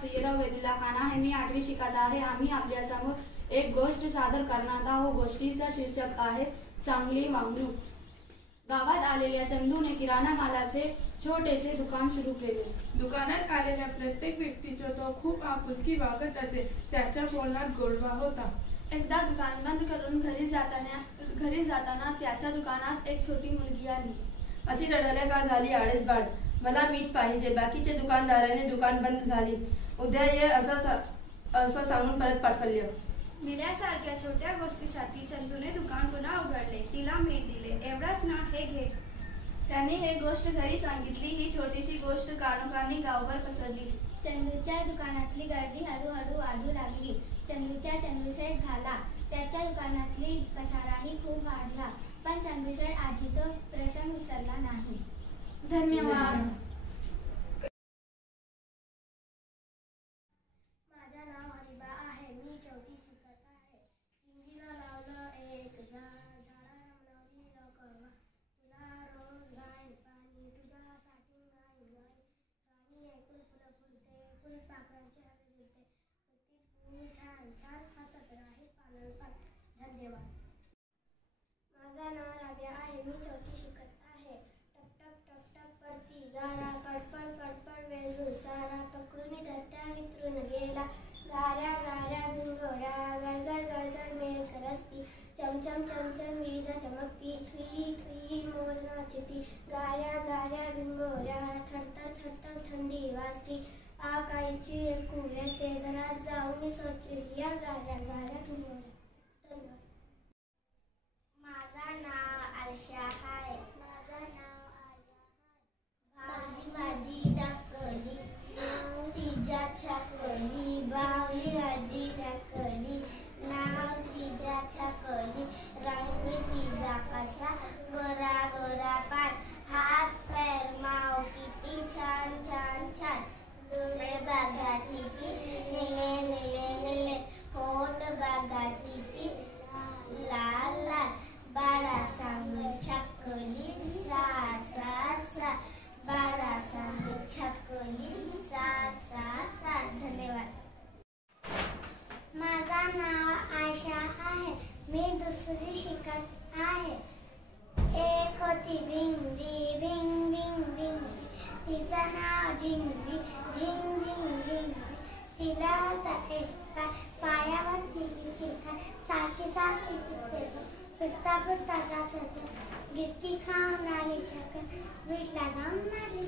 सय्यदा वैदुल्ला खान आहे. मी 8वी शिकत आहे. आम्ही आपल्यासमोर एक गोष्ट सादर करणार आहोत. गोष्टीचा शीर्षक आहे चांगली वागणूक. गावात आलेल्या चंदूने किराणा मालाचे छोटेसे दुकान सुरू केले. दुकानात आलेल्या प्रत्येक व्यक्तीचा तो खूप आपुलकी वागत असे. त्याच्या बोलण्यात गोडवा होता. एकदा दुकान बंद करून घरी जाताना त्याच्या दुकानात एक छोटी मुलगी आली. अशी रडायला का झाली आळसबाड? मला मीठ पाहिजे. बाकीच्या दुकानदाराने दुकान बंद झाली. उद्या ये असं सांगून परत पाठवले. मीऱ्यासारख्या छोट्या गोष्टीसाठी चंदूने दुकान पुन्हा उघडले. तिला मीठ दिले. एवढाच ना, हे घे. त्याने हे गोष्ट घरी सांगितली. ही छोटीशी गोष्ट कानोकानी गावभर पसरली. चंदूच्या दुकानातली गर्दी हळूहळू वाढू लागली. चंदूसेठ झाला. त्याच्या दुकानातली पसाराही खूप वाढला. पण चंदूसेठ आधी तो प्रसंग विसरला नाही. धन्यवाद. माझं नाव हरिबा आहे. मी 4थी शिकत आहे. चिंगीला लावलं एक झाड, झाडाला लावली लोकवा. तुला रोज घाण पाणी, तुझ्यासाठी गाणी ऐकून फुलं फुलते, फुलपाखरांचे हात झुलते. छान छान हसत राहे पालन. धन्यवाद. माझं नाव राबिया आहे. मी 4थी शिकत आहे. टप टप टप टप पडती गारा, पडपड पडपड वेजू सारा. पकडून धरत्या वितरून गेला. गाऱ्या गाऱ्या भिंगोऱ्या, गडगड गडगड मेळ करसती. चमचम चमचम वीज चमकती. थुई थुई मोर नाचती. गाऱ्या गाऱ्या भिंगोऱ्या, थरथर थरथर थंडी वाजती. आकाईची ऐकू येते. घरात जाऊन स्वच्छ या गाऱ्या गाऱ्या भिंगोऱ्या. धन्यवाद. माझं नाव आरशा आहे. माझं नाव आर्या आहे. माझी डाकली नाव तिच्या छकली. बावली माझी छकली नाव तिच्या छकली. रंग तिचा कसा गोरा गोरा पान. हात पैर माव किती छान छान छान. डोळे बघा तिची निळे निळे निळे. होठ बघा तिची लाल लाल. बाळा सांग छकली सात सात सात. बाळा सांग छकली सात सात सात. धन्यवाद. माझं नाव आशा आहे. मी 2री शिकत आहे. एक होती भिंगरी, भिंग भिंग भिंगरी. तिचं नाव झिंगरी, झिंग झिंग झिंगरी. तिला होता एक पायावर तिघी सारखी सारखी फिरता फिरता जात होते. गिरकी खाऊन आली शकन. वीटला जाऊन मारली